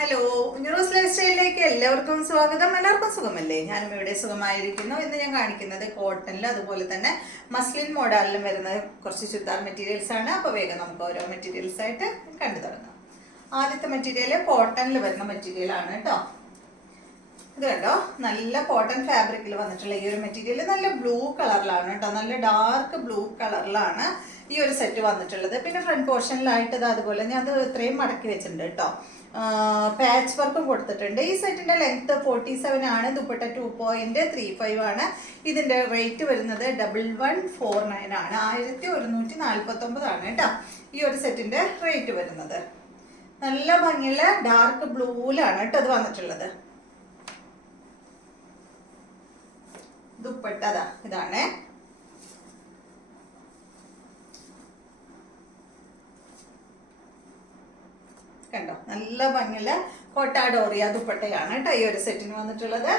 Hello, ന്യൂറോസ് life സ്റ്റൈലിലേക്ക് എല്ലാവർക്കും സ്വാഗതം. എല്ലാവർക്കും സുഖമല്ലേ? ഞാനും ഇവിടെ സുഖമായിരിക്കുന്നു. ഇന്ന് ഞാൻ കാണിക്കുന്നത് കോട്ടണിലും അതുപോലെ തന്നെ മസ്ലിൻ മോഡലിലും വരുന്ന കുറച്ച് ചുരിദാർ മെറ്റീരിയൽസ് ആണ്. അപ്പോൾ വേഗം നമുക്ക് ഓരോ മെറ്റീരിയൽസ് ആയിട്ട് കണ്ടു തുടങ്ങാം. ആദ്യത്തെ മെറ്റീരിയൽ കോട്ടണിൽ വരുന്ന മെറ്റീരിയൽ ആണ് കേട്ടോ. ഇത് കണ്ടോ, നല്ല കോട്ടൺ ഫാബ്രിക്കിൽ വന്നിട്ടുള്ള ഈ ഒരു മെറ്റീരിയൽ നല്ല ബ്ലൂ കളറിലാണ് കേട്ടോ. നല്ല ഡാർക്ക് ബ്ലൂ കളറിലാണ് ഈ ഒരു സെറ്റ് വന്നിട്ടുള്ളത്. പിന്നെ ഫ്രണ്ട് പോർഷനിലായിട്ട് അതുപോലെ ഞാൻ അത് ഇത്രയും മടക്കി വെച്ചിട്ടുണ്ട് കേട്ടോ. പാച്ച് വർക്കും കൊടുത്തിട്ടുണ്ട്. ഈ സെറ്റിന്റെ ലെങ്ത് 47 ആണ്. ദുപ്പട്ട 2.35 ആണ്. ഇതിന്റെ റേറ്റ് വരുന്നത് 1149 ആണ്. 1149 ആണ് കേട്ടോ ഈ ഒരു സെറ്റിന്റെ റേറ്റ് വരുന്നത്. നല്ല ഭംഗിയുള്ള ഡാർക്ക് ബ്ലൂയിലാണ് കേട്ടോ ഇത് വന്നിട്ടുള്ളത്. ദുപ്പട്ട ഇതാണ്. കണ്ടോ, നല്ല ഭംഗിയുള്ള കോട്ടാഡോറിയ ദുപ്പട്ടയാണ് കേട്ടോ ഈ ഒരു സെറ്റിന് വന്നിട്ടുള്ളത്.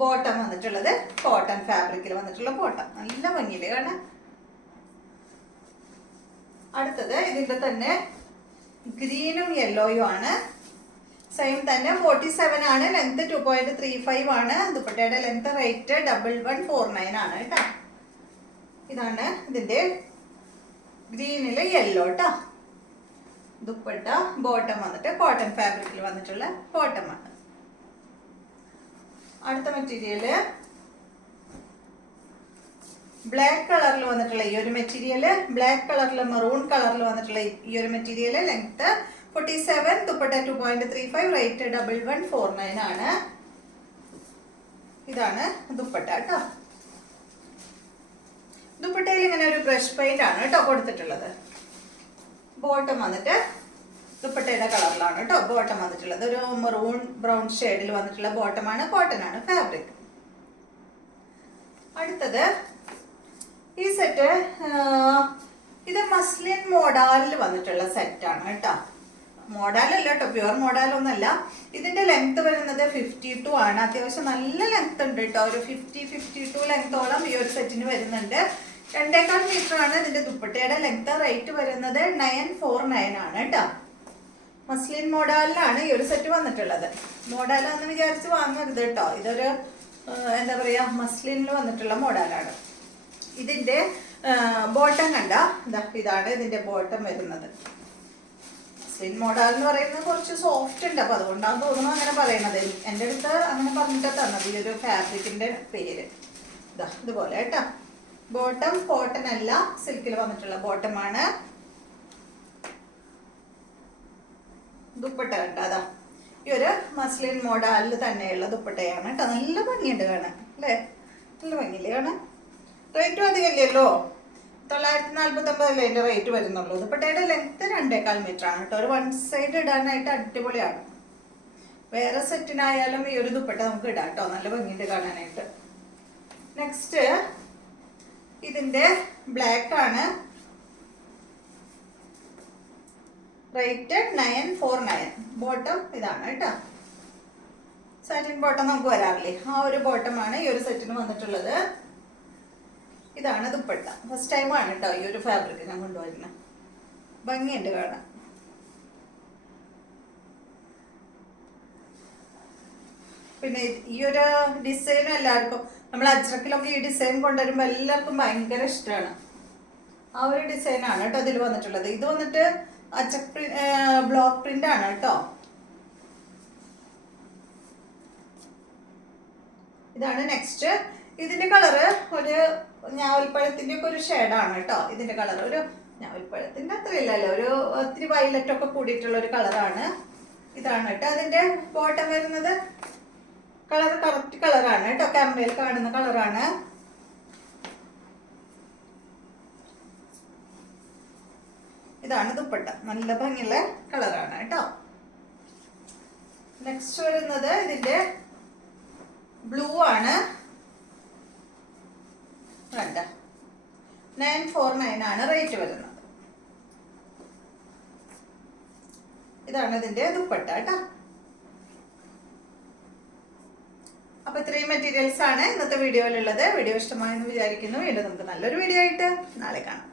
ബോട്ടം വന്നിട്ടുള്ളത് കോട്ടൺ ഫാബ്രിക്കിൽ വന്നിട്ടുള്ള ബോട്ടം. നല്ല ഭംഗിയില് കാണാം. അടുത്തത് ഇതിന്റെ തന്നെ ഗ്രീനും യെല്ലോയും ആണ്. സെയിം തന്നെ 47 ആണ്. ലെങ്ത് 2.35 ആണ്. ദുപ്പട്ടയുടെ ലെങ്ത് റേറ്റ് 1149 ആണ് കേട്ടോ. ഇതാണ് ഇതിന്റെ ഗ്രീനില് യെല്ലോ കേട്ടോ. ദുപ്പട്ട ബോട്ടം വന്നിട്ട് കോട്ടൺ ഫാബ്രിക്കിൽ വന്നിട്ടുള്ള ബോട്ടമാണ്. അടുത്ത മെറ്റീരിയല് ബ്ലാക്ക് കളറിൽ വന്നിട്ടുള്ള ഈ ഒരു മെറ്റീരിയല്, ബ്ലാക്ക് കളറിൽ മെറൂൺ കളറിൽ വന്നിട്ടുള്ള ഈ ഒരു മെറ്റീരിയല് ലെങ്ത് 47, ദുപ്പട്ട 2.35, റേറ്റ് 1149 ആണ്. ഇതാണ് ദുപ്പട്ട കേട്ടോ. ദുപ്പട്ടയിൽ ഇങ്ങനെ ഒരു ബ്രഷ് പെയിന്റ് ആണ് കേട്ടോ കൊടുത്തിട്ടുള്ളത്. ബോട്ടം വന്നിട്ട് ദുപ്പട്ടയുടെ കളറിലാണ് കേട്ടോ ബോട്ടം വന്നിട്ടുള്ളത്. ഒരു മെറൂൺ ബ്രൗൺ ഷെയ്ഡിൽ വന്നിട്ടുള്ള ബോട്ടമാണ്. കോട്ടൺ ആണ് ഫാബ്രിക്. അടുത്തത് ഈ സെറ്റ് ഇത് മസ്ലിൻ മോഡലിൽ വന്നിട്ടുള്ള സെറ്റാണ് കേട്ടോ. മോഡലല്ല കേട്ടോ, പ്യുവർ മോഡലൊന്നല്ല. ഇതിന്റെ ലെങ്ത് വരുന്നത് 52 ആണ്. അത്യാവശ്യം നല്ല ലെങ്ത് ഉണ്ട് കേട്ടോ. ഒരു 50-52 ലെങ്തോളം ഈ ഒരു സെറ്റിന് വരുന്നുണ്ട്. 2.25 മീറ്റർ ആണ് ഇതിന്റെ ദുപ്പട്ടയുടെ ലെങ്ത്. റേറ്റ് വരുന്നത് 949 ആണ് കേട്ടോ. മസ്ലിൻ മോഡലിലാണ് ഈ ഒരു സെറ്റ് വന്നിട്ടുള്ളത്. മോഡലാന്ന് വിചാരിച്ച് വാങ്ങരുത് കേട്ടോ. ഇതൊരു എന്താ പറയാ, മസ്ലിനിൽ വന്നിട്ടുള്ള മോഡലാണ്. ഇതിന്റെ ബോട്ടം കണ്ട ഇതാണ് ഇതിന്റെ ബോട്ടം വരുന്നത്. മസ്ലിൻ മോഡൽ എന്ന് പറയുന്നത് കുറച്ച് സോഫ്റ്റ് ഉണ്ട്. അപ്പൊ അതുകൊണ്ടാണ് തോന്നുന്നു അങ്ങനെ പറയണത്. എൻ്റെ അടുത്ത് അങ്ങനെ പറഞ്ഞിട്ട് തന്നത് ഈ ഒരു ഫാബ്രിക്കിന്റെ പേര്. ഇതുപോലെ കേട്ടോ. ബോട്ടം കോട്ടൺ അല്ല, സിൽക്കിൽ വന്നിട്ടുള്ള ബോട്ടമാണ്. ദുപ്പട്ട കേട്ടോ. ഈ ഒരു മസ്ലിൻ മോഡലിൽ തന്നെയുള്ള ദുപ്പട്ടയാണ് കേട്ടോ. നല്ല ഭംഗിയുണ്ട് കാണാൻ അല്ലേ? നല്ല ഭംഗിയില്ലേ കാണാൻ? റേറ്റും അധികമല്ലല്ലോ, 949 അതിന്റെ റേറ്റ് വരുന്നുള്ളൂ. ദുപ്പട്ടയുടെ ലെങ്ത് 2.25 മീറ്റർ ആണ് കേട്ടോ. ഒരു വൺ സൈഡ് ഇടാനായിട്ട് അടിപൊളിയാണ്. വേറെ സെറ്റിനായാലും ഈ ഒരു ദുപ്പട്ട നമുക്ക് ഇടാം കേട്ടോ. നല്ല ഭംഗിയുണ്ട് കാണാനായിട്ട്. നെക്സ്റ്റ് ഇതിന്റെ ബ്ലാക്ക് ആണ്. റേറ്റ് 949. ബോട്ടം ഇതാണ് കേട്ടോ. സാറ്റിൻ ബോട്ടം നമുക്ക് വരാറില്ലേ, ആ ഒരു ബോട്ടമാണ് ഈ ഒരു സെറ്റിന് വന്നിട്ടുള്ളത്. ഇതാണ് ദുപ്പട്ട. ഫസ്റ്റ് ടൈം ആണ് കേട്ടോ ഈ ഒരു ഫാബ്രിക് ഞാൻ കൊണ്ടുവരുന്നത്. ഭംഗിയുണ്ട് കാണാൻ. പിന്നെ ഈ ഒരു ഡിസൈനും എല്ലാവർക്കും, നമ്മൾ അജ്രക്കിലൊക്കെ ഈ ഡിസൈൻ കൊണ്ടുവരുമ്പോൾ എല്ലാവർക്കും ഭയങ്കര ഇഷ്ടമാണ്. ആ ഒരു ഡിസൈനാണ് കേട്ടോ ഇതിൽ വന്നിട്ടുള്ളത്. ഇത് വന്നിട്ട് അജക് ബ്ലോക്ക് പ്രിന്റ് ആണ് കേട്ടോ. ഇതാണ് നെക്സ്റ്റ്. ഇതിന്റെ കളറ് ഒരു ഞാവൽപ്പഴത്തിന്റെ ഒക്കെ ഒരു ഷെയ്ഡാണ് കേട്ടോ. ഇതിന്റെ കളർ ഒരു ഞാവൽപ്പഴത്തിന്റെ അത്രയില്ലല്ലോ, ഒരു ഒത്തിരി വയലറ്റ് ഒക്കെ കൂടിയിട്ടുള്ള ഒരു കളറാണ്. ഇതാണ് കേട്ടോ അതിന്റെ ബോട്ടം വരുന്നത്. കളർ കറക്റ്റ് കളറാണ് കേട്ടോ. ക്യാമറയിൽ കാണുന്ന കളറാണ്. ഇതാണ് ദുപ്പട്ട. നല്ല ഭംഗിയുള്ള കളറാണ് കേട്ടോ. നെക്സ്റ്റ് വരുന്നത് ഇതിന്റെ ബ്ലൂ ആണ്. 949 ആണ് റേറ്റ് വരുന്നത്. ഇതാണ് ഇതിന്റെ ദുപ്പട്ട കേട്ടോ. അപ്പൊ ഇത്രയും മെറ്റീരിയൽസ് ആണ് ഇന്നത്തെ വീഡിയോയിലുള്ളത്. വീഡിയോ ഇഷ്ടമായെന്ന് വിചാരിക്കുന്നു. വീണ്ടും നമുക്ക് നല്ലൊരു വീഡിയോ ആയിട്ട് നാളെ കാണാം.